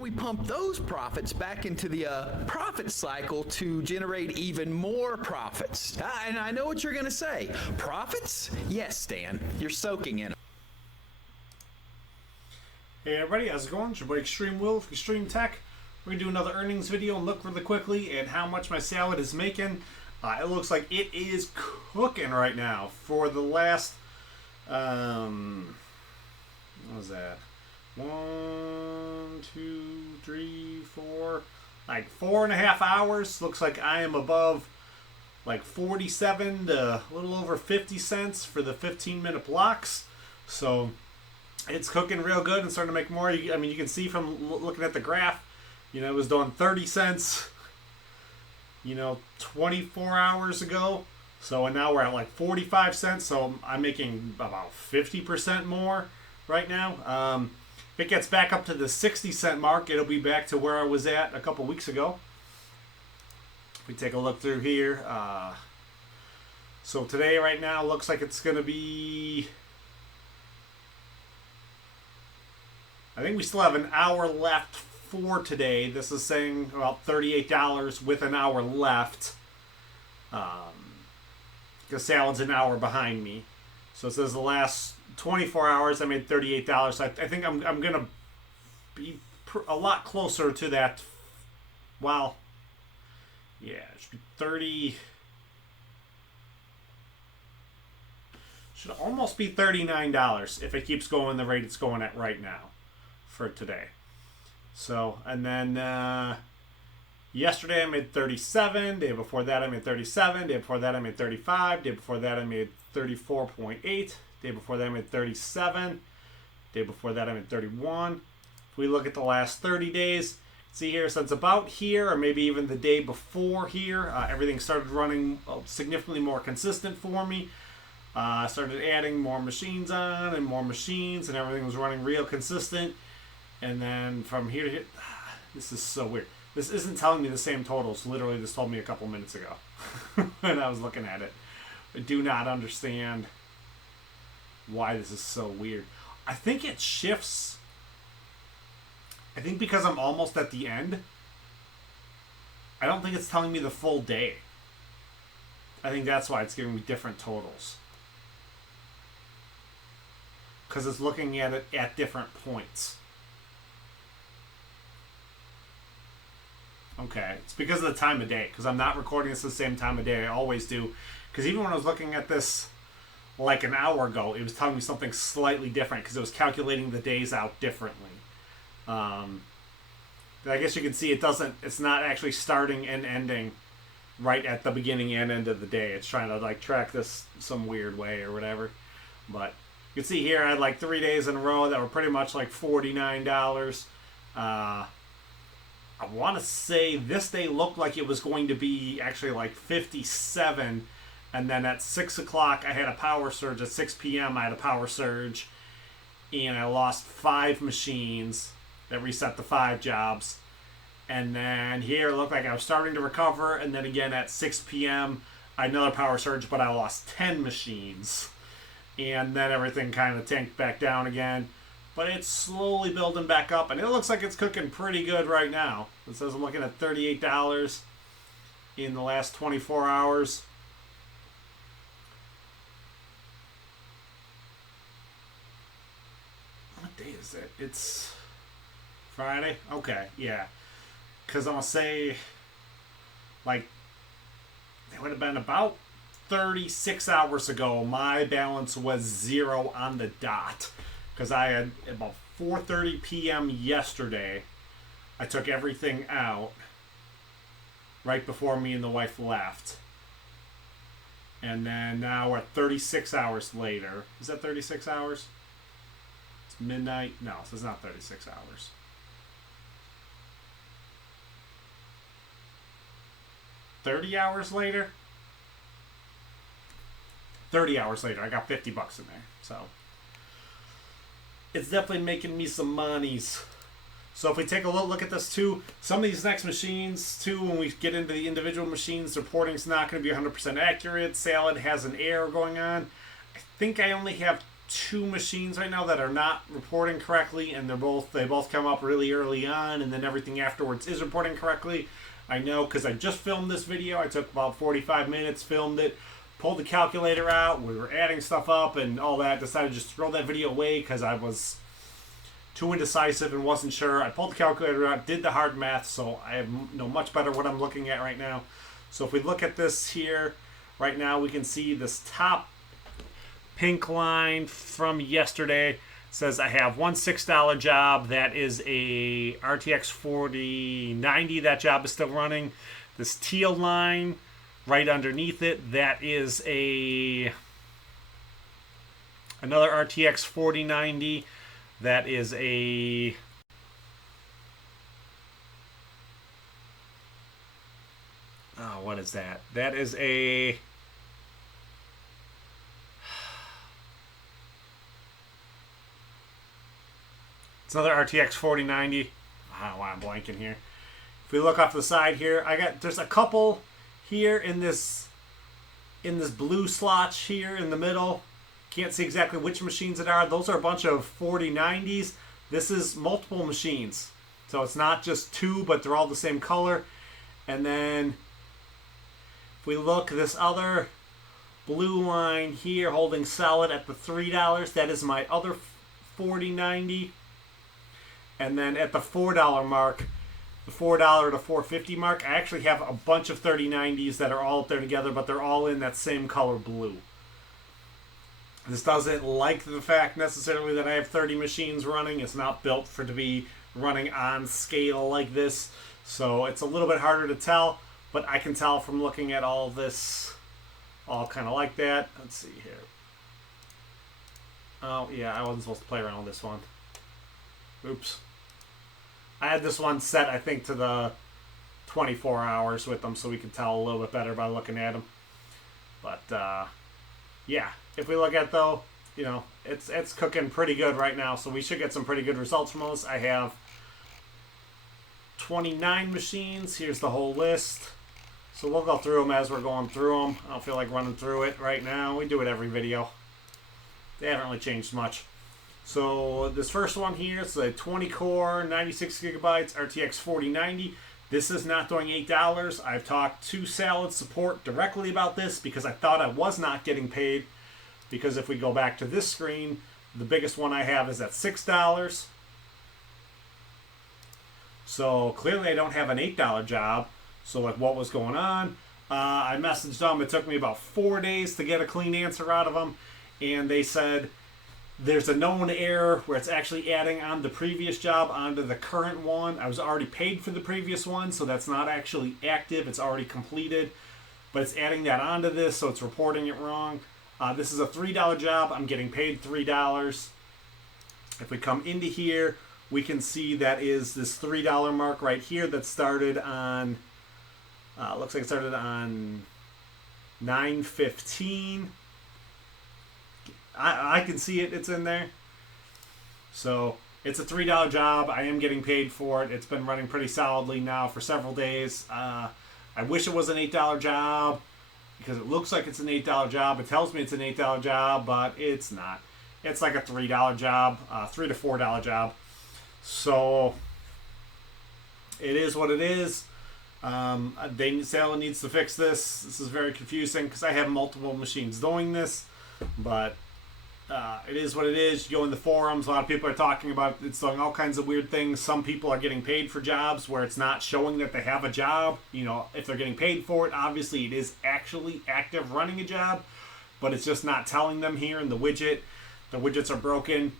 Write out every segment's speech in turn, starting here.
We pump those profits back into the profit cycle to generate even more profits. And I know what you're going to say. Profits? Yes, Stan. You're soaking in them. Hey everybody, how's it going? It's your boy ExtrmWill of Extreme Tech. We're going to do another earnings video and look really quickly at how much my salad is making. It looks like it is cooking right now. For the last, what was that? 1, 2, 3, 4, like 4.5 hours. Looks like I am above like 47 to a little over 50 cents for the 15-minute blocks. So it's cooking real good and starting to make more. I mean, you can see from looking at the graph, you know, it was doing 30 cents, 24 hours ago. So, and now we're at like 45 cents. So I'm making about 50% more right now. If it gets back up to the 60-cent mark, it'll be back to where I was at a couple weeks ago. If we take a look through here. So today, right now, looks like it's going to be... I think we still have an hour left for today. This is saying about $38 with an hour left. Because salad's an hour behind me. So it says the last 24 hours I made $38. I think I'm going to be a lot closer to that. Well, yeah, it should be 30... Should almost be $39 if it keeps going the rate it's going at right now for today. So, and then yesterday I made 37, day before that I made 37, day before that I made 35, day before that I made 34.8, day before that I made 37, day before that I made 31. If we look at the last 30 days, see here, since about here, or maybe even the day before here, everything started running significantly more consistent for me. I started adding more machines on and more machines, and everything was running real consistent. And then from here to here, this is so weird. This isn't telling me the same totals. Literally, this told me a couple minutes ago when I was looking at it. I do not understand why this is so weird. I think it shifts. I think because I'm almost at the end, I don't think it's telling me the full day. I think that's why it's giving me different totals. Because it's looking at it at different points. Okay, it's because of the time of day. Because I'm not recording this at the same time of day I always do. Because even when I was looking at this like an hour ago, it was telling me something slightly different. Because it was calculating the days out differently. I guess you can see it's not actually starting and ending right at the beginning and end of the day. It's trying to like track this some weird way or whatever. But you can see here I had like 3 days in a row that were pretty much like $49. I want to say this day looked like it was going to be actually like 57, and then at 6 o'clock I had a power surge. At 6 p.m. I had a power surge, and I lost 5 machines that reset the 5 jobs. And then here it looked like I was starting to recover, and then again at 6 p.m. I had another power surge, but I lost 10 machines. And then everything kind of tanked back down again. But it's slowly building back up, and it looks like it's cooking pretty good right now. It says I'm looking at $38 in the last 24 hours. What day is it? It's Friday? Okay, yeah. Because I'm going to say, like, it would have been about 36 hours ago, my balance was 0 on the dot. Because I had about 4:30 p.m. yesterday, I took everything out right before me and the wife left. And then now we're 36 hours later. Is that 36 hours? It's midnight. No, so it's not 36 hours. $30 hours later? 30 hours later. I got $50 in there. So it's definitely making me some monies. So if we take a look at this too, some of these next machines too, when we get into the individual machines, the reporting's not going to be 100% accurate. Salad has an error going on. I think I only have two machines right now that are not reporting correctly, and they both come up really early on, and then everything afterwards is reporting correctly. I know because I just filmed this video. I took about 45 minutes, filmed it, pulled the calculator out. We were adding stuff up and all that. Decided to just throw that video away because I was too indecisive and wasn't sure. I pulled the calculator out, did the hard math, so I know much better what I'm looking at right now. So if we look at this here, right now we can see this top pink line from yesterday says I have one $6 job. That is a RTX 4090. That job is still running. This teal line right underneath it, that is another RTX 4090. That is a what is that? That is a it's another RTX 4090. I don't know why I'm blanking here. If we look off the side here, there's a couple here in this blue slotch here in the middle. Can't see exactly which machines it are. Those are a bunch of 4090s. This is multiple machines. So it's not just two, but they're all the same color. And then if we look, this other blue line here holding solid at the $3, that is my other 4090. And then at the $4 mark, the $4 to $4.50 mark, I actually have a bunch of 3090s that are all up there together, but they're all in that same color blue. This doesn't like the fact necessarily that I have 30 machines running. It's not built to be running on scale like this. So it's a little bit harder to tell, but I can tell from looking at all this, all kind of like that. Let's see here. Oh, yeah, I wasn't supposed to play around with this one. Oops. I had this one set, I think, to the 24 hours with them, so we could tell a little bit better by looking at them. But, yeah, if we look at, though, you know, it's cooking pretty good right now, so we should get some pretty good results from this. I have 29 machines. Here's the whole list. So we'll go through them as we're going through them. I don't feel like running through it right now. We do it every video. They haven't really changed much. So this first one here is a 20-core, 96 gigabytes RTX 4090. This is not doing $8. I've talked to Salad Support directly about this because I thought I was not getting paid. Because if we go back to this screen, the biggest one I have is at $6. So clearly I don't have an $8 job. So like, what was going on? I messaged them. It took me about 4 days to get a clean answer out of them. And they said there's a known error where it's actually adding on the previous job onto the current one. I was already paid for the previous one, so that's not actually active. It's already completed. But it's adding that onto this, so it's reporting it wrong. This is a $3 job. I'm getting paid $3. If we come into here, we can see that is this $3 mark right here that started on, looks like it started on 9/15. I can see it. It's in there. So it's a $3 job. I am getting paid for it. It's been running pretty solidly now for several days. I wish it was an $8 job because it looks like it's an $8 job. It tells me it's an $8 job, but it's not. It's like a $3 job, $3 to $4 job. So it is what it is. Salad needs to fix this. This is very confusing because I have multiple machines doing this, but it is what it is. You go in the forums, a lot of people are talking about it's doing all kinds of weird things. Some people are getting paid for jobs where it's not showing that they have a job. You know, if they're getting paid for it, obviously it is actually active running a job, but it's just not telling them here in the widget. The widgets are broken.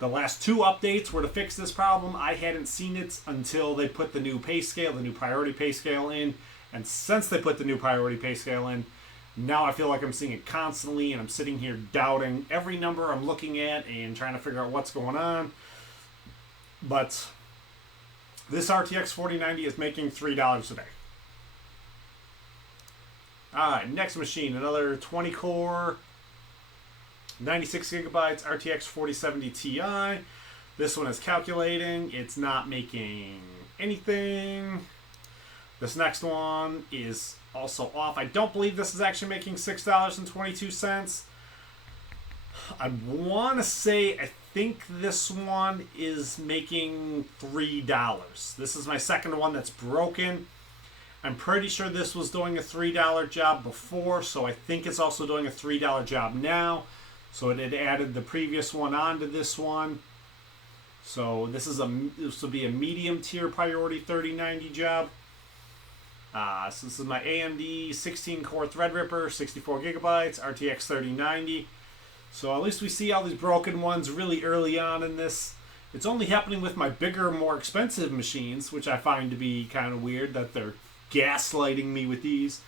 The last two updates were to fix this problem. I hadn't seen it until they put the new pay scale, the new priority pay scale in. And since they put the new priority pay scale in, now I feel like I'm seeing it constantly, and I'm sitting here doubting every number I'm looking at and trying to figure out what's going on. But this RTX 4090 is making $3 a day. Alright, next machine, another 20-core, 96 gigabytes RTX 4070 Ti. This one is calculating. It's not making anything. This next one is also off. I don't believe this is actually making $6.22. I want to say, I think this one is making $3. This is my second one that's broken. I'm pretty sure this was doing a $3 job before, so I think it's also doing a $3 job now. So it had added the previous one onto this one. So this will be a medium tier priority 3090 job. So this is my AMD 16 core Threadripper, 64 gigabytes, RTX 3090. So at least we see all these broken ones really early on in this. It's only happening with my bigger, more expensive machines, which I find to be kind of weird that they're gaslighting me with these.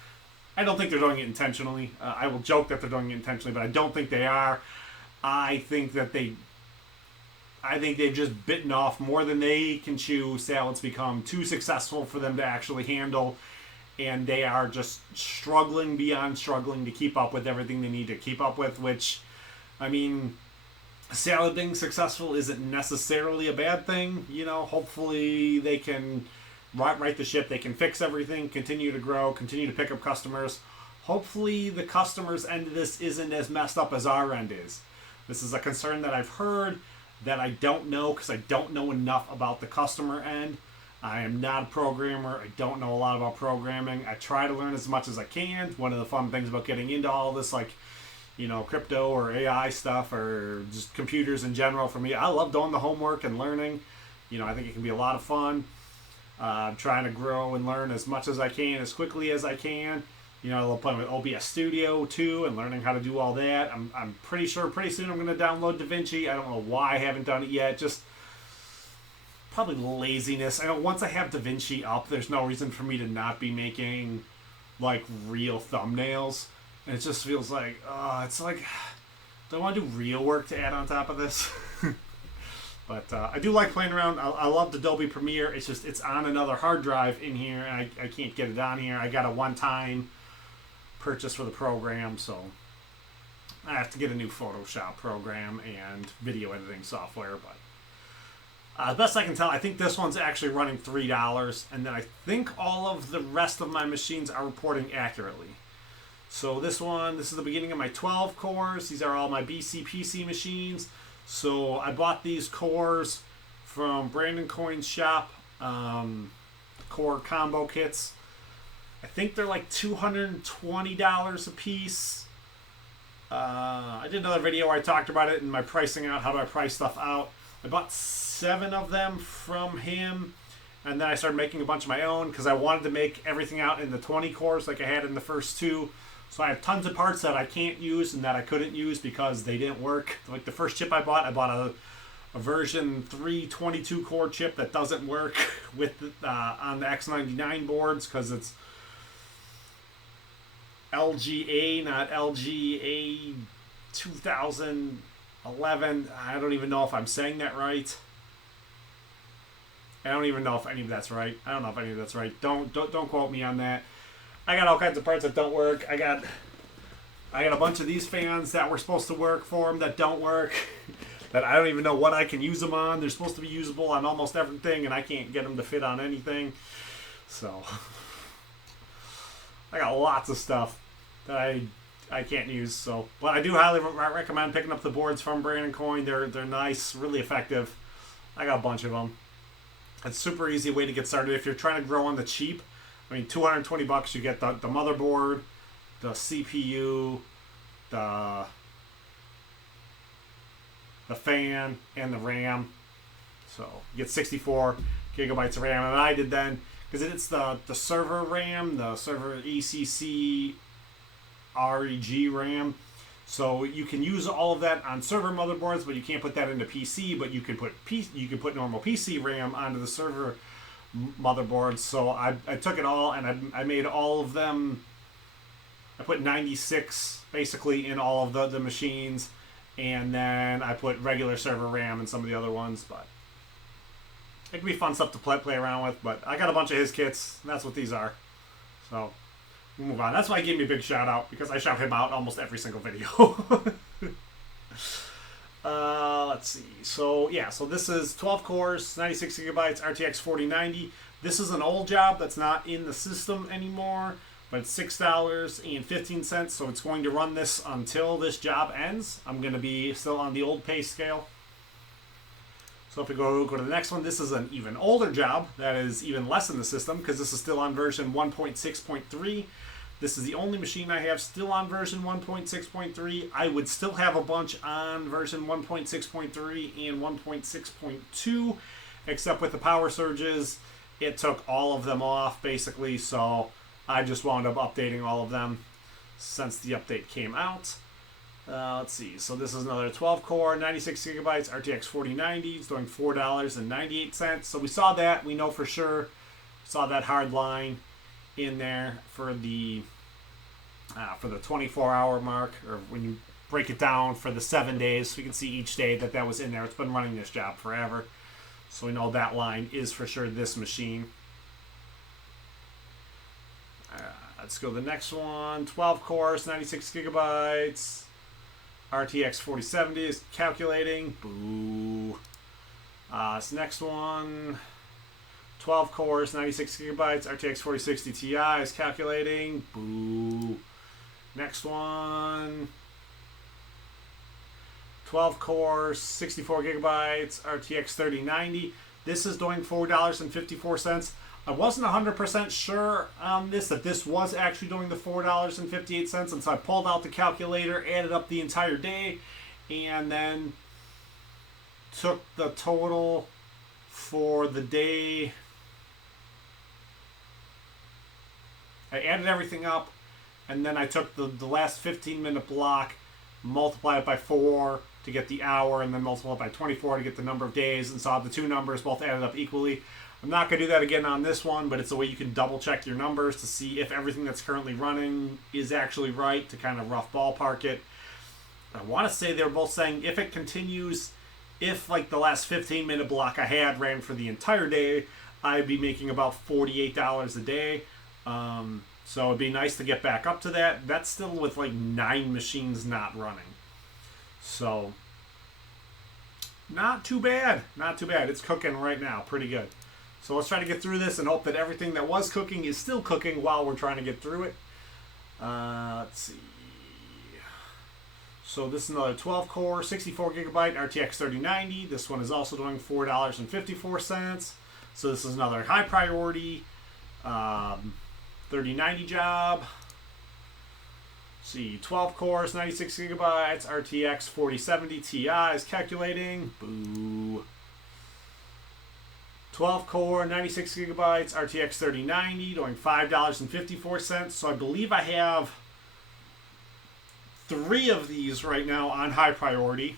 I don't think they're doing it intentionally. I will joke that they're doing it intentionally, but I don't think they are. I think they've just bitten off more than they can chew. Salad's become too successful for them to actually handle, and they are just struggling beyond struggling to keep up with everything they need to keep up with, which, I mean, Salad being successful isn't necessarily a bad thing. You know, hopefully they can right the ship, they can fix everything, continue to grow, continue to pick up customers. Hopefully the customers' end of this isn't as messed up as our end is. This is a concern that I've heard that I don't know because I don't know enough about the customer end. I am not a programmer. I don't know a lot about programming. I try to learn as much as I can. One of the fun things about getting into all this, like, you know, crypto or AI stuff or just computers in general, for me, I love doing the homework and learning. You know, I think it can be a lot of fun. I'm trying to grow and learn as much as I can, as quickly as I can. You know, I love playing with OBS Studio too and learning how to do all that. I'm pretty sure pretty soon I'm going to download DaVinci. I don't know why I haven't done it yet. Just probably laziness. I know once I have DaVinci up, there's no reason for me to not be making like real thumbnails. And it just feels like, it's like, do I want to do real work to add on top of this? But I do like playing around. I loved Adobe Premiere. It's just, it's on another hard drive in here, and I can't get it on here. I got a one-time purchase for the program, so I have to get a new Photoshop program and video editing software. But best I can tell, I think this one's actually running $3, and then I think all of the rest of my machines are reporting accurately. So this is the beginning of my 12 cores. These are all my BC machines. So I bought these cores from Brandon Coyne's shop, core combo kits. I think they're like $220 a piece. I did another video where I talked about it and my pricing out, how do I price stuff out. I bought 7 of them from him, and then I started making a bunch of my own because I wanted to make everything out in the 20 cores like I had in the first 2. So I have tons of parts that I can't use and that I couldn't use because they didn't work. Like the first chip I bought a version 3 22 core chip that doesn't work with on the X99 boards because it's LGA, not LGA 2011. I don't even know if I'm saying that right. I don't even know if any of that's right. I don't know if any of that's right. Don't quote me on that. I got all kinds of parts that don't work. I got a bunch of these fans that were supposed to work for them that don't work. That I don't even know what I can use them on. They're supposed to be usable on almost everything, and I can't get them to fit on anything. So I got lots of stuff that I can't use. So, but I do highly recommend picking up the boards from Brandon Coyne. They're nice, really effective. I got a bunch of them. It's a super easy way to get started if you're trying to grow on the cheap. I mean, $220, you get the motherboard, the CPU, the fan, and the RAM. So you get 64 gigabytes of RAM. And I did then, because it's the server RAM, the server ECC REG RAM. So you can use all of that on server motherboards, but you can't put that into PC. But you can put normal PC RAM onto the server motherboards. So I took it all and I made all of them. I put 96 basically in all of the machines, and then I put regular server RAM in some of the other ones. But it can be fun stuff to play around with. But I got a bunch of his kits, and that's what these are. So we'll move on. That's why he gave me a big shout out, because I shout him out almost every single video. Let's see. So yeah, so this is 12 cores, 96 gigabytes, RTX 4090. This is an old job that's not in the system anymore. but it's $6.15, so it's going to run this until this job ends. I'm going to be still on the old pay scale. So if we go to the next one, this is an even older job that is even less in the system because this is still on version 1.6.3. This is the only machine I have still on version 1.6.3. I would still have a bunch on version 1.6.3 and 1.6.2, except with the power surges, it took all of them off basically, so I just wound up updating all of them since the update came out. Let's see. So this is another 12-core, 96 gigabytes RTX 4090. It's doing $4.98. So we saw that. We know for sure. Saw that hard line in there for the 24-hour mark, or when you break it down for the 7 days. So we can see each day that was in there. It's been running this job forever. So we know that line is for sure this machine. Let's go to the next one. 12 cores, 96 gigabytes. RTX 4070 is calculating. Boo. This next one. 12 cores, 96 gigabytes. RTX 4060 Ti is calculating. Boo. Next one. 12 cores, 64 gigabytes. RTX 3090. This is doing $4.54. I wasn't 100% sure on this, that this was actually doing the $4.58, and so I pulled out the calculator, added up the entire day, and then took the total for the day. I added everything up, and then I took the last 15-minute block, multiplied it by 4 to get the hour, and then multiplied it by 24 to get the number of days, and saw the two numbers both added up equally. I'm not going to do that again on this one, but it's a way you can double check your numbers to see if everything that's currently running is actually right, to kind of rough ballpark it. I want to say they were both saying if it continues, if like the last 15-minute block I had ran for the entire day, I'd be making about $48 a day. So it'd be nice to get back up to that. That's still with like 9 machines not running. So not too bad. Not too bad. It's cooking right now. Pretty good. So let's try to get through this and hope that everything that was cooking is still cooking while we're trying to get through it. Let's see. So this is another 12-core, 64 gigabyte RTX 3090. This one is also doing $4.54. So this is another high priority 3090 job. Let's see, 12 cores, 96 gigabytes, RTX 4070 Ti is calculating. Boo. 12 core, 96 gigabytes, RTX 3090, doing $5.54. So I believe I have 3 of these right now on high priority.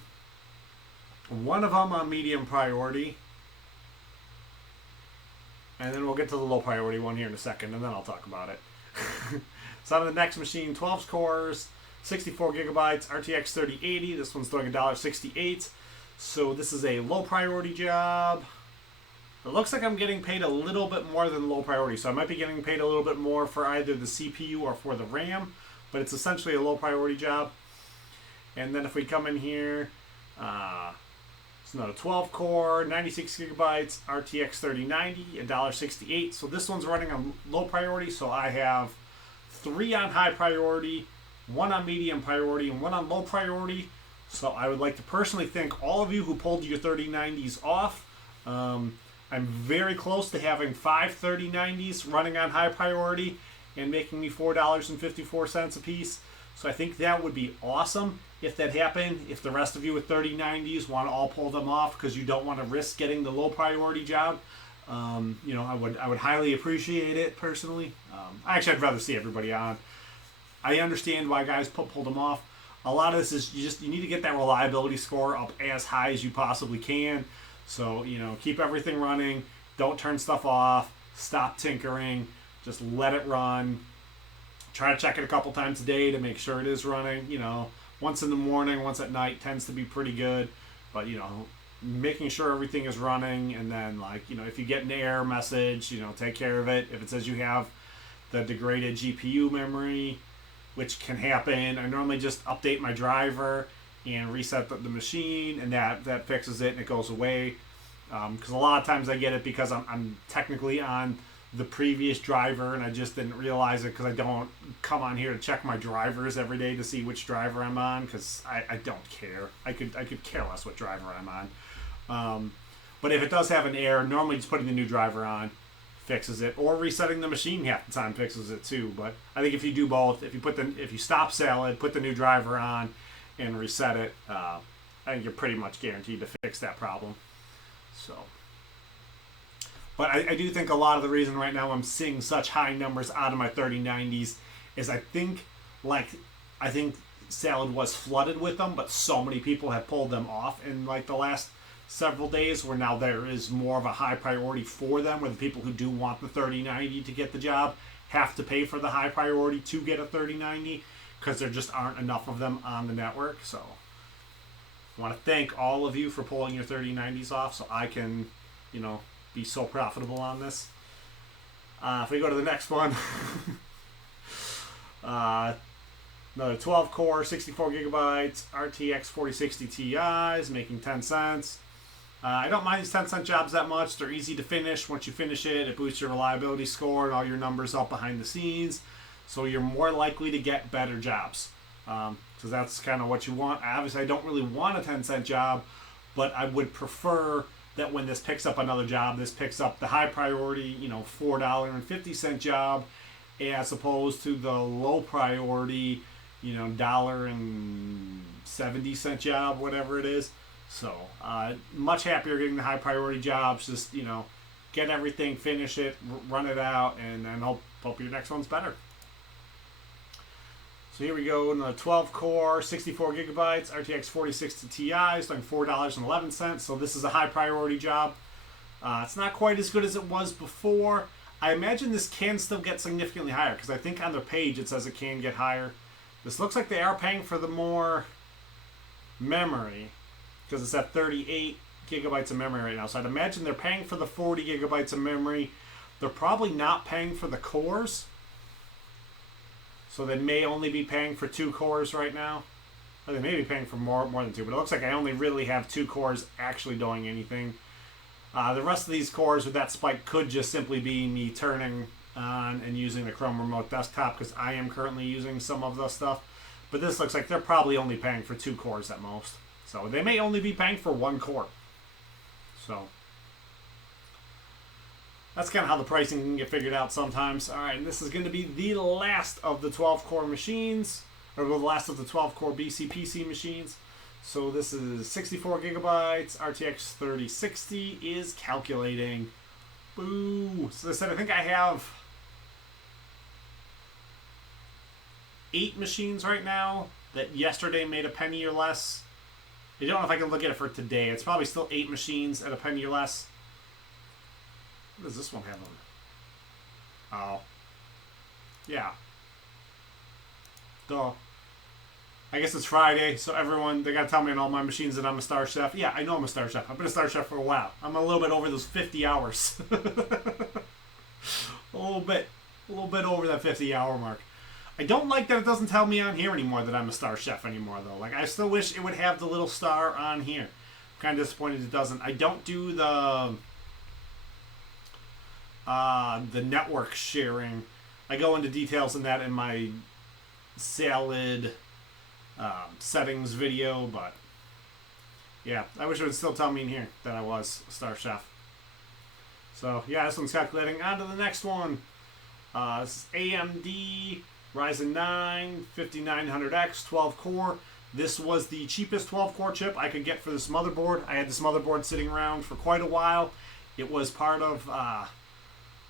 One of them on medium priority. And then we'll get to the low priority one here in a second, and then I'll talk about it. So on the next machine, 12 cores, 64 gigabytes, RTX 3080. This one's doing $1.68. So this is a low priority job. It looks like I'm getting paid a little bit more than low priority, so I might be getting paid a little bit more for either the CPU or for the RAM, but it's essentially a low priority job. And then if we come in here, it's another 12 core, 96 gigabytes, RTX 3090, $1.68. So this one's running on low priority, so I have 3 on high priority, 1 on medium priority, and 1 on low priority. So I would like to personally thank all of you who pulled your 3090s off. I'm very close to having 5 3090s running on high priority and making me $4.54 a piece. So I think that would be awesome if that happened. If the rest of you with 3090s want to all pull them off because you don't want to risk getting the low priority job, you know, I would highly appreciate it personally. Actually, I'd rather see everybody on. I understand why guys pull them off. A lot of this is you need to get that reliability score up as high as you possibly can. So, you know, keep everything running. Don't turn stuff off. Stop tinkering. Just let it run. Try to check it a couple times a day to make sure it is running. You know, once in the morning, once at night tends to be pretty good. But, you know, making sure everything is running. And then, like, you know, if you get an error message, you know, take care of it. If it says you have the degraded GPU memory, which can happen, I normally just update my driver and reset the machine, and that fixes it and it goes away. Because a lot of times I get it because I'm technically on the previous driver, and I just didn't realize it because I don't come on here to check my drivers every day to see which driver I'm on, because I don't care. I could care less what driver I'm on. But if it does have an error, normally just putting the new driver on fixes it, or resetting the machine half the time fixes it too. But I think if you do both, if you stop Salad, put the new driver on, and reset it, I think you're pretty much guaranteed to fix that problem. So. But I do think a lot of the reason right now I'm seeing such high numbers out of my 3090s is I think Salad was flooded with them, but so many people have pulled them off in like the last several days, where now there is more of a high priority for them, where the people who do want the 3090 to get the job have to pay for the high priority to get a 3090, because there just aren't enough of them on the network. So I want to thank all of you for pulling your 3090s off so I can, be so profitable on this. If we go to the next one, another 12-core, 64 gigabytes, RTX 4060 Ti's, making 10 cents. I don't mind these 10-cent jobs that much. They're easy to finish. Once you finish it, it boosts your reliability score and all your numbers up behind the scenes. So you're more likely to get better jobs. Because that's kind of what you want. Obviously, I don't really want a 10-cent job, but I would prefer that when this picks up another job, this picks up the high priority, $4.50 job, as opposed to the low priority, $1.70 job, whatever it is. So, much happier getting the high priority jobs. Just, get everything, finish it, run it out, and then hope your next one's better. So here we go, another 12-core, 64 gigabytes, RTX 4060 Ti, starting $4.11. So this is a high-priority job. It's not quite as good as it was before. I imagine this can still get significantly higher, because I think on their page it says it can get higher. This looks like they are paying for the more memory, because it's at 38 gigabytes of memory right now. So I'd imagine they're paying for the 40 gigabytes of memory. They're probably not paying for the cores. So they may only be paying for 2 cores right now. Or they may be paying for more than 2, but it looks like I only really have 2 cores actually doing anything. The rest of these cores with that spike could just simply be me turning on and using the Chrome Remote Desktop, because I am currently using some of the stuff. But this looks like they're probably only paying for 2 cores at most. So they may only be paying for 1 core. So that's kind of how the pricing can get figured out sometimes. All right, and this is going to be the last of the 12-core machines, or the last of the 12-core BCPC machines. So this is 64 gigabytes, RTX 3060 is calculating. Boo! So they said I think I have 8 machines right now that yesterday made a penny or less. I don't know if I can look at it for today. It's probably still 8 machines at a penny or less. What does this one have on? Oh. Yeah. Duh. I guess it's Friday, so they gotta tell me on all my machines that I'm a star chef. Yeah, I know I'm a star chef. I've been a star chef for a while. I'm a little bit over those 50 hours. a little bit over that 50-hour mark. I don't like that it doesn't tell me on here anymore that I'm a star chef anymore, though. Like, I still wish it would have the little star on here. I'm kind of disappointed it doesn't. I don't do the network sharing. I go into details in that in my Salad settings video, but yeah, I wish it would still tell me in here that I was a star chef. So yeah, this one's calculating. On to the next one. This is AMD Ryzen 9 5900X 12-core. This was the cheapest 12-core chip I could get for this motherboard. I had this motherboard sitting around for quite a while. It was part of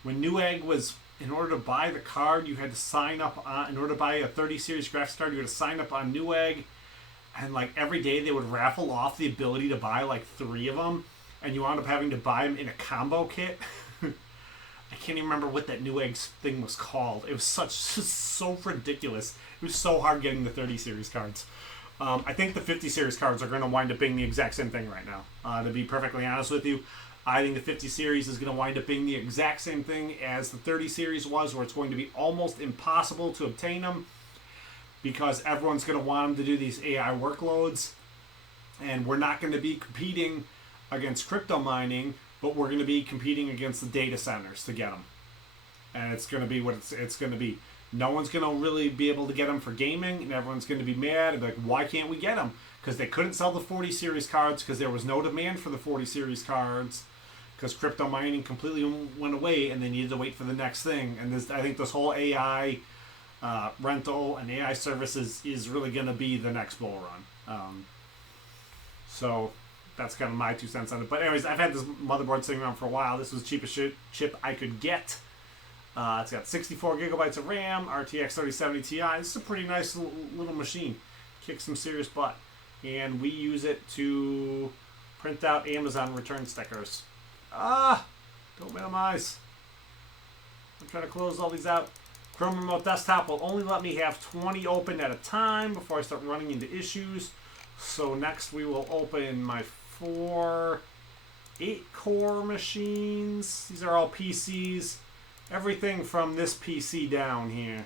when Newegg was, in order to buy the card, you had to sign up on, in order to buy a 30 series graphics card, you had to sign up on Newegg, and like every day they would raffle off the ability to buy like 3 of them, and you wound up having to buy them in a combo kit. I can't even remember what that Newegg thing was called. It was so ridiculous. It was so hard getting the 30 series cards. I think the 50 series cards are going to wind up being the exact same thing right now. To be perfectly honest with you, I think the 50 series is going to wind up being the exact same thing as the 30 series was, where it's going to be almost impossible to obtain them because everyone's going to want them to do these AI workloads, and we're not going to be competing against crypto mining, but we're going to be competing against the data centers to get them. and it's going to be what it's going to be. No one's going to really be able to get them for gaming, and everyone's going to be mad and be like, why can't we get them? Because they couldn't sell the 40 series cards because there was no demand for the 40 series cards because crypto mining completely went away, and they needed to wait for the next thing. And I think this whole AI rental and AI services is really going to be the next bull run. So that's kind of my 2 cents on it. But anyways, I've had this motherboard sitting around for a while. This was the cheapest chip I could get. It's got 64 gigabytes of RAM, RTX 3070 Ti. This is a pretty nice little machine. Kicks some serious butt. And we use it to print out Amazon return stickers. Don't minimize. I'm trying to close all these out. Chrome Remote Desktop will only let me have 20 open at a time before I start running into issues. So next we will open my 4 8-core machines. These are all PCs. Everything from this PC down here.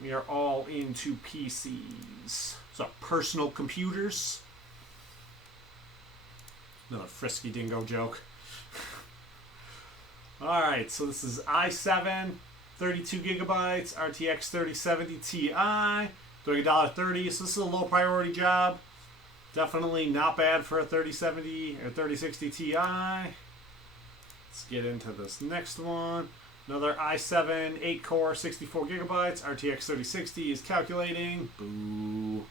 We are all into PCs. So personal computers. Another frisky dingo joke. Alright, so this is i7, 32 gigabytes, RTX 3070 Ti, doing $1.30. So this is a low priority job. Definitely not bad for a 3070 or 3060 Ti. Let's get into this next one. Another i7, 8-core, 64 gigabytes, RTX 3060 is calculating. Boo.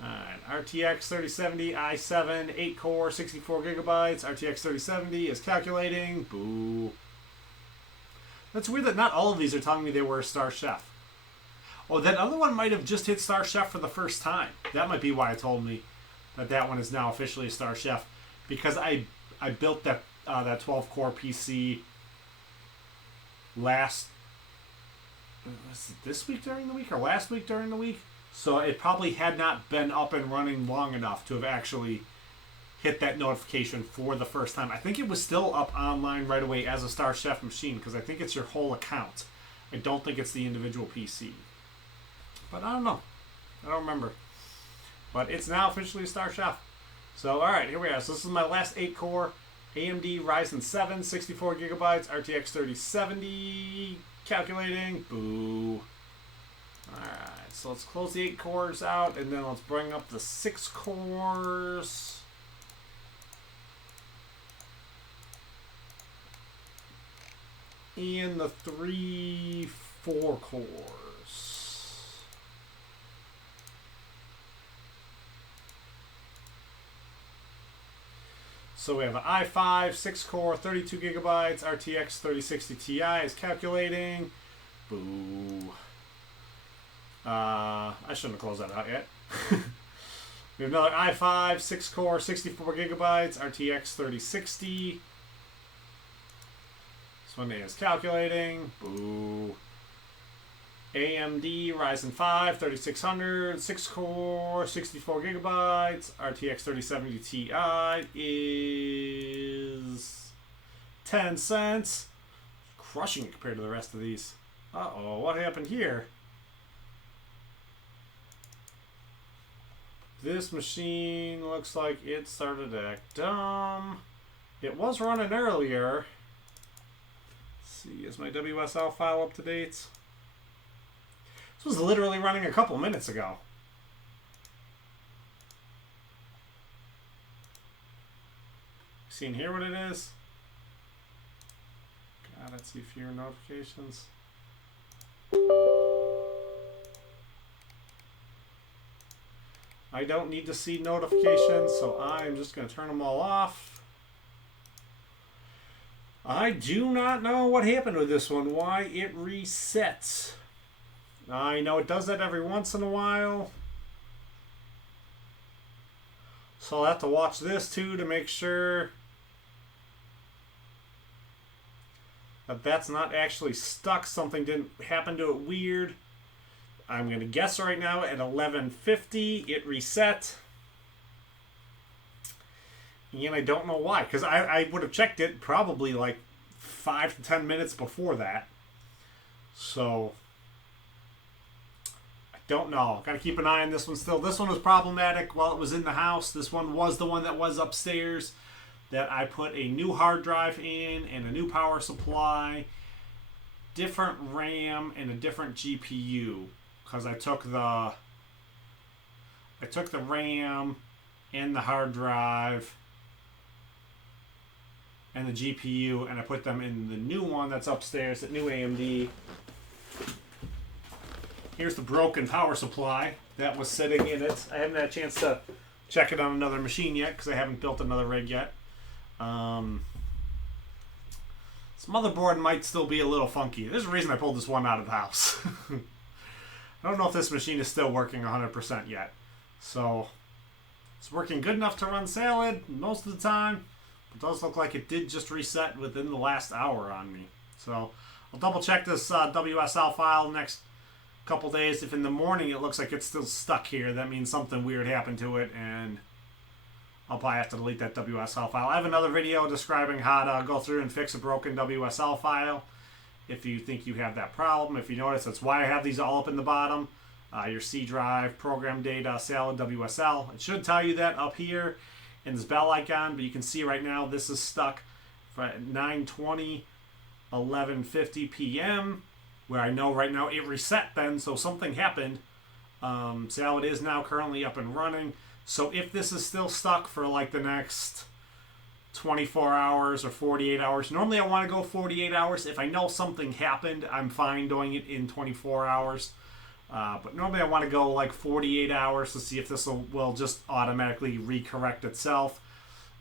Alright, RTX 3070, i7, 8-core, 64 gigabytes, RTX 3070 is calculating. Boo. That's weird that not all of these are telling me they were a Star Chef. Oh, that other one might have just hit Star Chef for the first time. That might be why it told me that one is now officially a Star Chef. Because I built that 12-core PC was it this week during the week or last week during the week? So it probably had not been up and running long enough to have actually hit that notification for the first time. I think it was still up online right away as a Star Chef machine because I think it's your whole account. I don't think it's the individual PC. But I don't know. I don't remember. But it's now officially a Star Chef. So, alright, here we are. So this is my last 8-core AMD Ryzen 7, 64 gigabytes, RTX 3070, calculating. Boo. Alright, so let's close the 8 cores out, and then let's bring up the 6 cores. And the 3 4 cores. So we have an i5, 6-core, 32 gigabytes, RTX 3060 Ti is calculating. Boo. I shouldn't have closed that out yet. We have another i5, 6-core, 64 gigabytes, RTX 3060. This one is calculating. Boo. AMD Ryzen 5, 3600, 6-core, 64 gigabytes, RTX 3070 Ti is 10 cents. Crushing it compared to the rest of these. Uh-oh, what happened here? This machine looks like it started to act dumb. It was running earlier. Let's see, is my WSL file up to date? This was literally running a couple minutes ago. See in here what it is? God, let's see fewer notifications. I don't need to see notifications, so I'm just going to turn them all off. I do not know what happened with this one, why it resets. I know it does that every once in a while. So I'll have to watch this too to make sure that that's not actually stuck. Something didn't happen to it weird. I'm going to guess right now at 11:50 it reset. And I don't know why, because I would have checked it probably like 5 to 10 minutes before that. So don't know. Got to keep an eye on this one still. This one was problematic while it was in the house. This one was the one that was upstairs that I put a new hard drive in and a new power supply, different RAM, and a different GPU, because I took the RAM and the hard drive and the GPU, and I put them in the new one that's upstairs, that new AMD. Here's the broken power supply that was sitting in it. I haven't had a chance to check it on another machine yet because I haven't built another rig yet. This motherboard might still be a little funky. There's a reason I pulled this one out of the house. I don't know if this machine is still working 100% yet. So it's working good enough to run Salad most of the time. It does look like it did just reset within the last hour on me. So I'll double check this WSL file next couple days. If in the morning it looks like it's still stuck here, that means something weird happened to it, and I'll probably have to delete that WSL file. I have another video describing how to go through and fix a broken WSL file if you think you have that problem. If you notice, that's why I have these all up in the bottom. Your C drive, program data, Salad, WSL. It should tell you that up here in this bell icon, but you can see right now this is stuck at 9:20, 11:50 p.m., where I know right now it reset then, so something happened. Salad is now currently up and running. So if this is still stuck for like the next 24 hours or 48 hours, normally I want to go 48 hours. If I know something happened, I'm fine doing it in 24 hours. But normally I want to go like 48 hours to see if this will just automatically recorrect itself.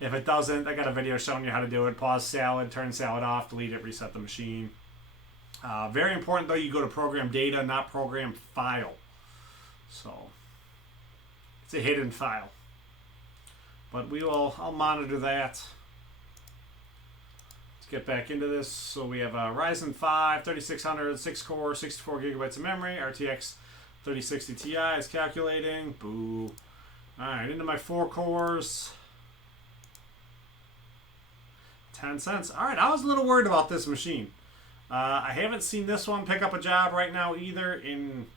If it doesn't, I got a video showing you how to do it. Pause Salad, turn Salad off, delete it, reset the machine. Very important though, you go to program data, not program file. So it's a hidden file. But I'll monitor that. Let's get back into this. So we have a Ryzen 5, 3600, 6-core, 64 gigabytes of memory. RTX 3060 Ti is calculating. Boo. Alright, into my 4 cores. 10 cents. Alright, I was a little worried about this machine. I haven't seen this one pick up a job right now either in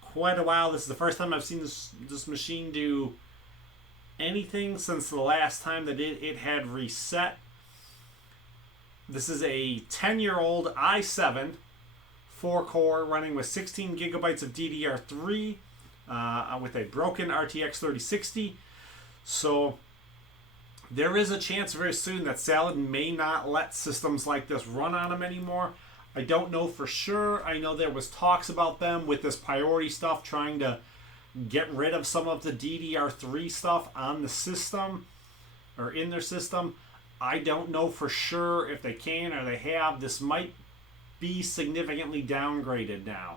quite a while. This is the first time I've seen this machine do anything since the last time that it had reset. This is a 10-year-old i7 4-core running with 16 gigabytes of DDR3 with a broken RTX 3060. So there is a chance very soon that Salad may not let systems like this run on them anymore. I don't know for sure. I know there was talks about them with this priority stuff trying to get rid of some of the DDR3 stuff on the system or in their system. I don't know for sure if they can or they have. This might be significantly downgraded now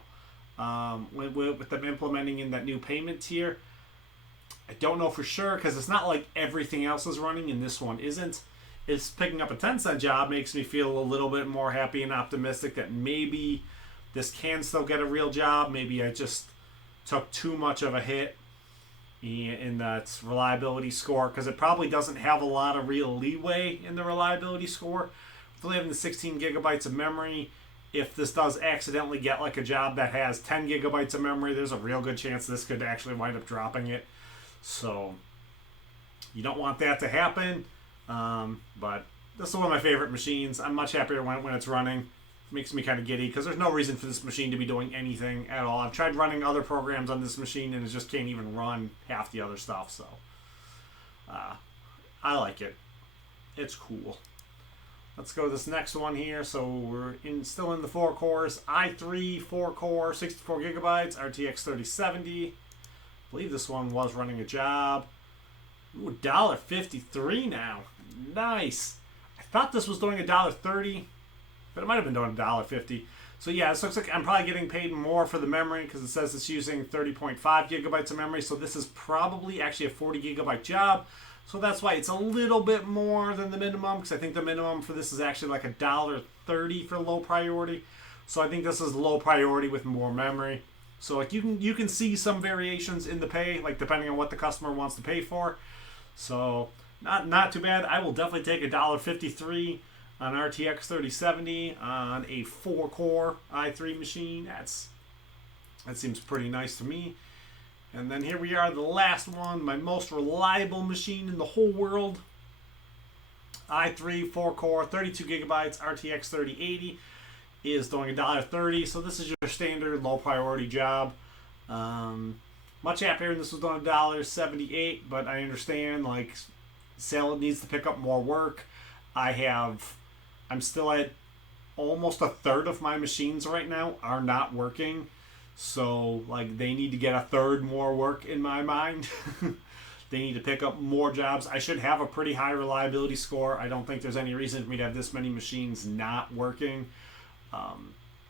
with them implementing in that new payment tier. I don't know for sure because it's not like everything else is running and this one isn't. It's picking up a 10-cent job makes me feel a little bit more happy and optimistic that maybe this can still get a real job. Maybe I just took too much of a hit in that reliability score because it probably doesn't have a lot of real leeway in the reliability score. With only having the 16 gigabytes of memory, if this does accidentally get like a job that has 10 gigabytes of memory, there's a real good chance this could actually wind up dropping it. So you don't want that to happen. But this is one of my favorite machines. I'm much happier when it's running. It makes me kind of giddy because there's no reason for this machine to be doing anything at all. I've tried running other programs on this machine and it just can't even run half the other stuff. So I like it. It's cool. Let's go to this next one here. So we're still in the 4 cores. i3 4-core, 64 gigabytes, RTX 3070. I believe this one was running a job. Ooh, $1.53 now. Nice. I thought this was doing $1.30, but it might have been doing $1.50. So yeah, this looks like I'm probably getting paid more for the memory because it says it's using 30.5 gigabytes of memory. So this is probably actually a 40 gigabyte job. So that's why it's a little bit more than the minimum because I think the minimum for this is actually like $1.30 for low priority. So I think this is low priority with more memory. So like you can see some variations in the pay, like depending on what the customer wants to pay for. So not too bad. I will definitely take $1.53 on RTX 3070 on a 4-core i3 machine. That seems pretty nice to me. And then here we are, the last one, my most reliable machine in the whole world. i3 4-core 32 gigabytes RTX 3080 is doing $1.30. So this is your standard low priority job. Much happier and this was doing $1.78, but I understand like Salad needs to pick up more work. I'm still at almost a third of my machines right now are not working. So like they need to get a third more work in my mind. They need to pick up more jobs. I should have a pretty high reliability score. I don't think there's any reason for me to have this many machines not working.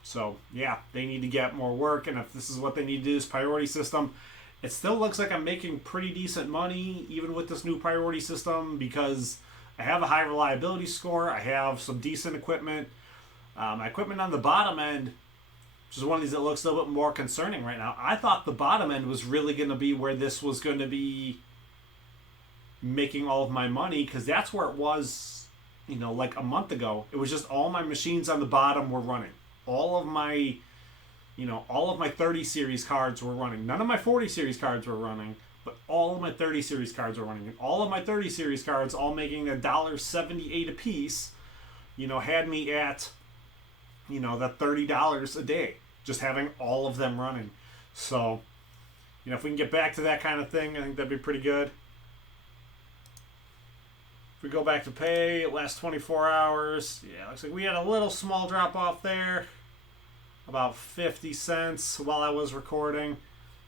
So yeah, they need to get more work, and if this is what they need to do, this priority system, it still looks like I'm making pretty decent money even with this new priority system because I have a high reliability score. I have some decent equipment. My equipment on the bottom end, which is one of these that looks a little bit more concerning right now. I thought the bottom end was really going to be where this was going to be making all of my money, because that's where it was, you know, like a month ago. It was just all my machines on the bottom were running. All of my 30 series cards were running. None of my 40 series cards were running, but all of my 30 series cards were running. And all of my 30 series cards, all making $1.78 a piece, you know, had me at, you know, that $30 a day, just having all of them running. So, you know, if we can get back to that kind of thing, I think that'd be pretty good. We go back to pay, last 24 hours. Yeah, looks like we had a little small drop off there, about 50 cents while I was recording.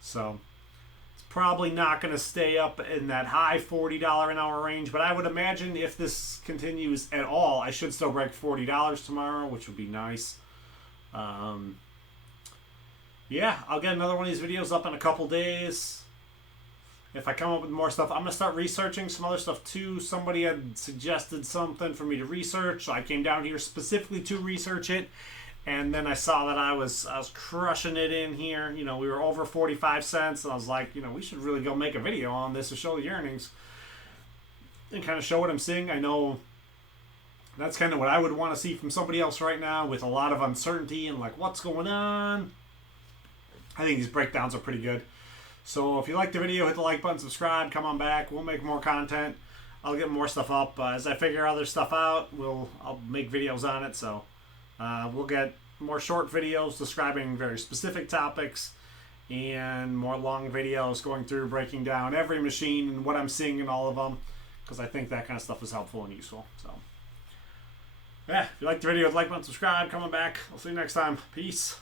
So it's probably not going to stay up in that high $40 an hour range, but I would imagine if this continues at all, I should still break $40 tomorrow, which would be nice. Yeah, I'll get another one of these videos up in a couple days. If I come up with more stuff, I'm going to start researching some other stuff too. Somebody had suggested something for me to research, so I came down here specifically to research it. And then I saw that I was crushing it in here. You know, we were over 45 cents, and I was like, you know, we should really go make a video on this to show the earnings and kind of show what I'm seeing. I know that's kind of what I would want to see from somebody else right now with a lot of uncertainty and like what's going on. I think these breakdowns are pretty good. So if you liked the video, hit the like button, subscribe, come on back. We'll make more content. I'll get more stuff up. As I figure other stuff out, I'll make videos on it. So we'll get more short videos describing very specific topics and more long videos going through breaking down every machine and what I'm seeing in all of them, because I think that kind of stuff is helpful and useful. So yeah, if you liked the video, hit the like button, subscribe, come on back. I'll see you next time. Peace.